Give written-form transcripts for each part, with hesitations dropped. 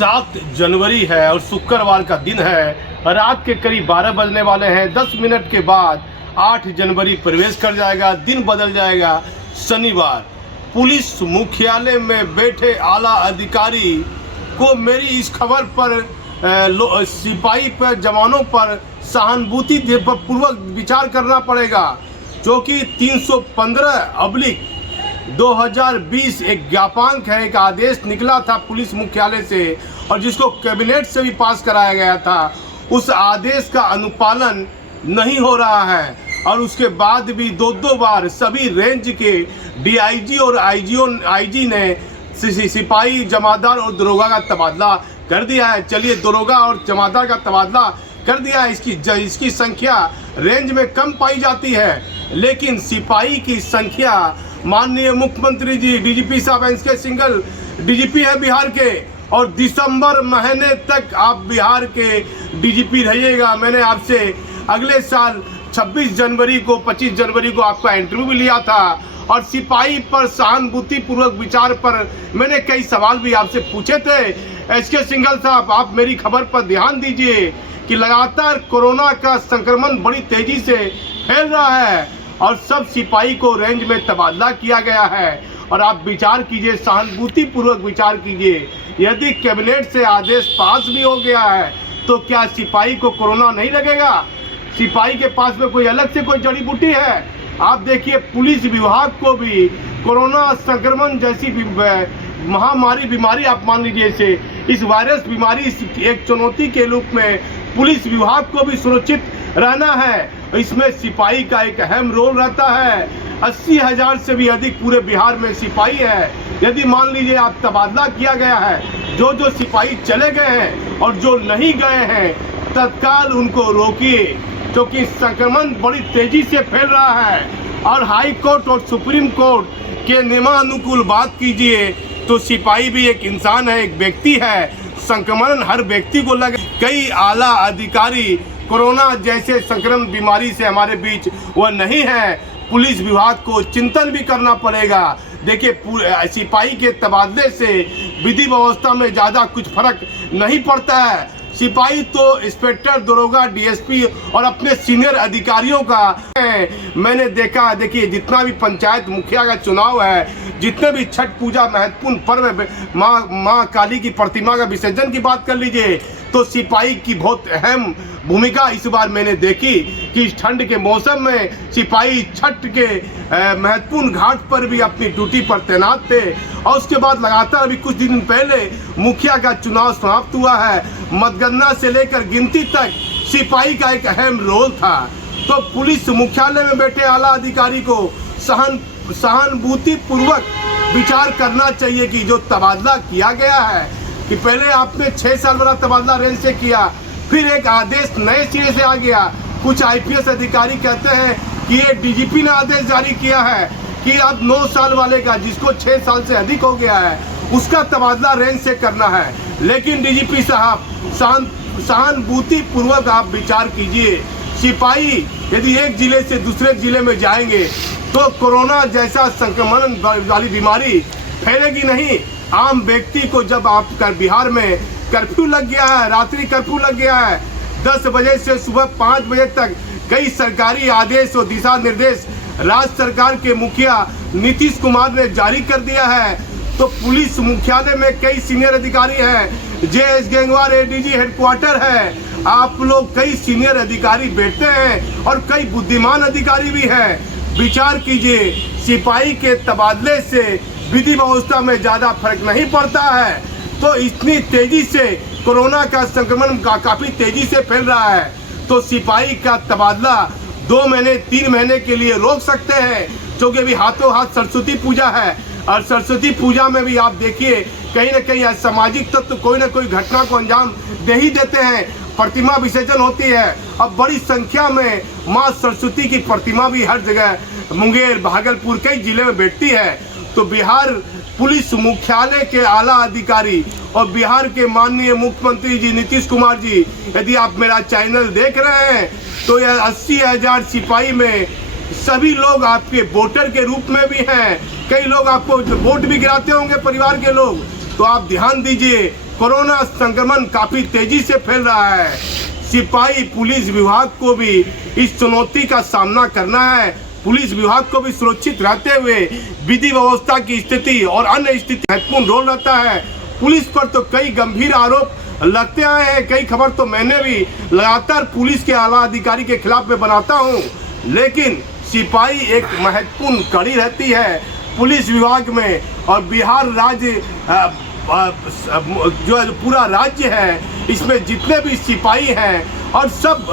7 जनवरी है और शुक्रवार का दिन है। रात के करीब 12 बजने वाले हैं। 10 मिनट के बाद 8 जनवरी प्रवेश कर जाएगा, दिन बदल जाएगा शनिवार। पुलिस मुख्यालय में बैठे आला अधिकारी को मेरी इस खबर पर सिपाही पर, जवानों पर सहानुभूति पूर्वक विचार करना पड़ेगा, जो कि 315/2020 एक ज्ञापांक है, एक आदेश निकला था पुलिस मुख्यालय से और जिसको कैबिनेट से भी पास कराया गया था। उस आदेश का अनुपालन नहीं हो रहा है और उसके बाद भी दो बार सभी रेंज के डीआईजी और आईजी ने सिपाही, जमादार और दरोगा का तबादला कर दिया है। चलिए, दरोगा और जमादार का तबादला कर दिया है। इसकी संख्या रेंज में कम पाई जाती है, लेकिन सिपाही की संख्या, माननीय मुख्यमंत्री जी, डीजीपी साहब इसके सिंगल डीजीपी है बिहार के और दिसंबर महीने तक आप बिहार के डीजीपी रहिएगा। मैंने आपसे अगले साल 26 जनवरी को, 25 जनवरी को आपका इंटरव्यू भी लिया था और सिपाही पर सहानुभूति पूर्वक विचार पर मैंने कई सवाल भी आपसे पूछे थे। इसके सिंगल साहब, आप मेरी खबर पर ध्यान दीजिए कि लगातार कोरोना का संक्रमण बड़ी तेजी से फैल रहा है और सब सिपाही को रेंज में तबादला किया गया है। और आप विचार कीजिए, सहानुभूति पूर्वक विचार कीजिए, यदि कैबिनेट से आदेश पास भी हो गया है तो क्या सिपाही को कोरोना नहीं लगेगा? सिपाही के पास में कोई अलग से कोई जड़ी बूटी है? आप देखिए, पुलिस विभाग को भी कोरोना संक्रमण जैसी महामारी बीमारी, आप मान लीजिए इसे, इस वायरस बीमारी एक चुनौती के रूप में पुलिस विभाग को भी सुरक्षित रहना है। इसमें सिपाही का एक अहम रोल रहता है। 80,000 से भी अधिक पूरे बिहार में सिपाही है। यदि मान लीजिए आप तबादला किया गया है, जो सिपाही चले गए हैं और जो नहीं गए हैं, तत्काल उनको रोकिए, क्योंकि संक्रमण बड़ी तेजी से फैल रहा है। और हाई कोर्ट और सुप्रीम कोर्ट के नियमानुकूल बात कीजिए तो सिपाही भी एक इंसान है, एक व्यक्ति है। संक्रमण हर व्यक्ति को लगे। कई आला अधिकारी कोरोना जैसे संक्रमण बीमारी से हमारे बीच वह नहीं है। पुलिस विभाग को चिंतन भी करना पड़ेगा। देखिए, सिपाही के तबादले से विधि व्यवस्था में ज़्यादा कुछ फर्क नहीं पड़ता है। सिपाही तो इंस्पेक्टर, दरोगा, डीएसपी और अपने सीनियर अधिकारियों का मैंने देखा। देखिए, जितना भी पंचायत मुखिया का चुनाव है, जितने भी छठ पूजा महत्वपूर्ण पर्व, माँ काली की प्रतिमा का विसर्जन की बात कर लीजिए, तो सिपाही की बहुत अहम भूमिका इस बार मैंने देखी कि इस ठंड के मौसम में सिपाही छठ के महत्वपूर्ण घाट पर भी अपनी ड्यूटी पर तैनात थे। और उसके बाद लगातार अभी कुछ दिन पहले मुखिया का चुनाव समाप्त हुआ है। मतगणना से लेकर गिनती तक सिपाही का एक अहम रोल था। तो पुलिस मुख्यालय में बैठे आला अधिकारी को सहानुभूति पूर्वक विचार करना चाहिए कि जो तबादला किया गया है, कि पहले आपने 6 साल वाला तबादला रेंज से किया, फिर एक आदेश नए सिरे से आ गया। कुछ आईपीएस अधिकारी कहते हैं कि ये डीजीपी ने आदेश जारी किया है कि अब 9 साल वाले का, जिसको 6 साल से अधिक हो गया है, उसका तबादला रेंज से करना है। लेकिन डीजीपी साहब, सहानुभूति पूर्वक आप विचार कीजिए। सिपाही यदि एक जिले से दूसरे जिले में जाएंगे तो कोरोना जैसा संक्रमण वाली बीमारी फैलेगी नहीं। आम व्यक्ति को जब आपका बिहार में कर्फ्यू लग गया है, रात्रि कर्फ्यू लग गया है, 10 बजे से सुबह 5 बजे तक कई सरकारी आदेश और दिशा निर्देश राज्य सरकार के मुखिया नीतीश कुमार ने जारी कर दिया है, तो पुलिस मुख्यालय में कई सीनियर अधिकारी हैं। जेएस गंगवार एडीजी हेडक्वार्टर है। आप लोग कई सीनियर अधिकारी बैठते हैं और कई बुद्धिमान अधिकारी भी हैं। विचार कीजिए, सिपाही के तबादले से विधि व्यवस्था में ज़्यादा फर्क नहीं पड़ता है। तो इतनी तेजी से कोरोना का संक्रमण काफ़ी तेजी से फैल रहा है, तो सिपाही का तबादला 2 महीने 3 महीने के लिए रोक सकते हैं, क्योंकि अभी हाथों हाथ सरस्वती पूजा है। और सरस्वती पूजा में भी आप देखिए, कहीं ना कहीं असामाजिक तत्व कोई ना कोई घटना को अंजाम दे ही देते हैं। प्रतिमा विसर्जन होती है, अब बड़ी संख्या में माँ सरस्वती की प्रतिमा भी हर जगह, मुंगेर, भागलपुर, कई जिले में बैठती है। तो बिहार पुलिस मुख्यालय के आला अधिकारी और बिहार के माननीय मुख्यमंत्री जी नीतीश कुमार जी, यदि आप मेरा चैनल देख रहे हैं तो यह 80,000 सिपाही में सभी लोग आपके वोटर के रूप में भी हैं। कई लोग आपको वोट भी गिराते होंगे, परिवार के लोग। तो आप ध्यान दीजिए, कोरोना संक्रमण काफी तेजी से फैल रहा है। सिपाही पुलिस विभाग को भी इस चुनौती का सामना करना है। पुलिस विभाग को भी सुरक्षित रहते हुए विधि व्यवस्था की स्थिति और अन्य स्थिति महत्वपूर्ण रोल रहता है। पुलिस पर तो कई गंभीर आरोप लगते आए हैं, कई खबर तो मैंने भी लगातार पुलिस के आला अधिकारी के खिलाफ में बनाता हूं, लेकिन सिपाही एक महत्वपूर्ण कड़ी रहती है पुलिस विभाग में। और बिहार राज्य जो पूरा राज्य है, इसमें जितने भी सिपाही हैं और सब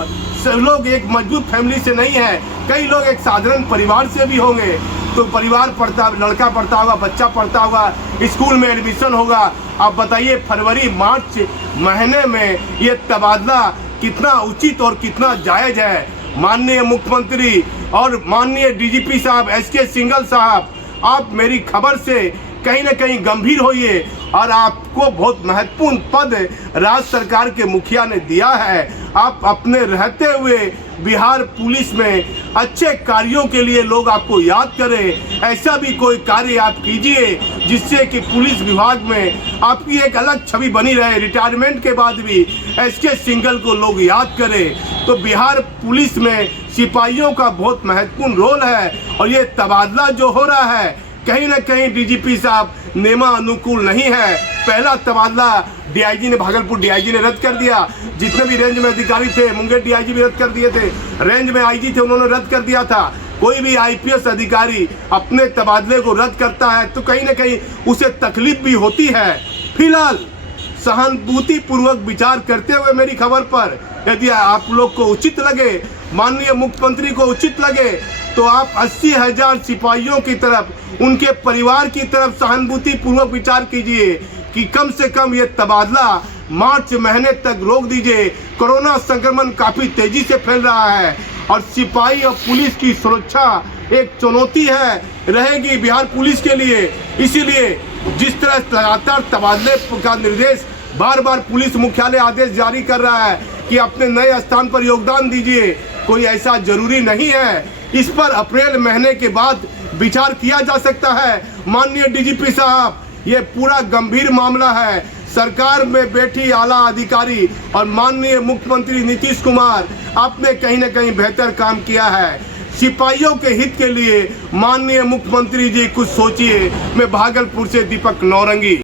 लोग एक मजबूत फैमिली से नहीं है, कई लोग एक साधारण परिवार से भी होंगे। तो परिवार पढ़ता, लड़का पढ़ता होगा, बच्चा पढ़ता होगा, स्कूल में एडमिशन होगा। आप बताइए फरवरी मार्च महीने में ये तबादला कितना उचित और कितना जायज़ है। माननीय मुख्यमंत्री और माननीय डीजीपी साहब एसके सिंघल साहब, आप मेरी खबर से कहीं ना कहीं गंभीर होइए और आपको बहुत महत्वपूर्ण पद राज्य सरकार के मुखिया ने दिया है। आप अपने रहते हुए बिहार पुलिस में अच्छे कार्यों के लिए लोग आपको याद करें। ऐसा भी कोई कार्य आप कीजिए जिससे कि पुलिस विभाग में आपकी एक अलग छवि बनी रहे। रिटायरमेंट के बाद भी एसके सिंघल को लोग याद करें। तो बिहार पुलिस में सिपाहियों का बहुत महत्वपूर्ण रोल है और ये तबादला जो हो रहा है कहीं ना कहीं डीजीपी साहब नेमा अनुकूल नहीं है। पहला तबादला डीआईजी ने, भागलपुर डीआईजी ने रद्द कर दिया। जितने भी रेंज में अधिकारी थे, मुंगेर डीआईजी भी रद्द कर दिए थे, रेंज में आईजी थे उन्होंने रद्द कर दिया था। कोई भी आईपीएस अधिकारी अपने तबादले को रद्द करता है तो कहीं ना कहीं उसे तकलीफ भी होती है। फिलहाल सहानुभूति पूर्वक विचार करते हुए मेरी खबर पर यदि आप लोग को उचित लगे, माननीय मुख्यमंत्री को उचित लगे, तो आप 80,000 सिपाहियों की तरफ, उनके परिवार की तरफ सहानुभूति पूर्वक विचार कीजिए कि कम से कम ये तबादला मार्च महीने तक रोक दीजिए। कोरोना संक्रमण काफ़ी तेजी से फैल रहा है और सिपाही और पुलिस की सुरक्षा एक चुनौती है, रहेगी बिहार पुलिस के लिए। इसीलिए जिस तरह लगातार तबादले का निर्देश बार बार पुलिस मुख्यालय आदेश जारी कर रहा है कि अपने नए स्थान पर योगदान दीजिए, कोई ऐसा जरूरी नहीं है। इस पर अप्रैल महीने के बाद विचार किया जा सकता है। माननीय डीजीपी साहब, ये पूरा गंभीर मामला है। सरकार में बैठी आला अधिकारी और माननीय मुख्यमंत्री नीतीश कुमार, आपने कहीं ना कहीं बेहतर काम किया है। सिपाहियों के हित के लिए माननीय मुख्यमंत्री जी कुछ सोचिए। मैं भागलपुर से दीपक नौरंगी।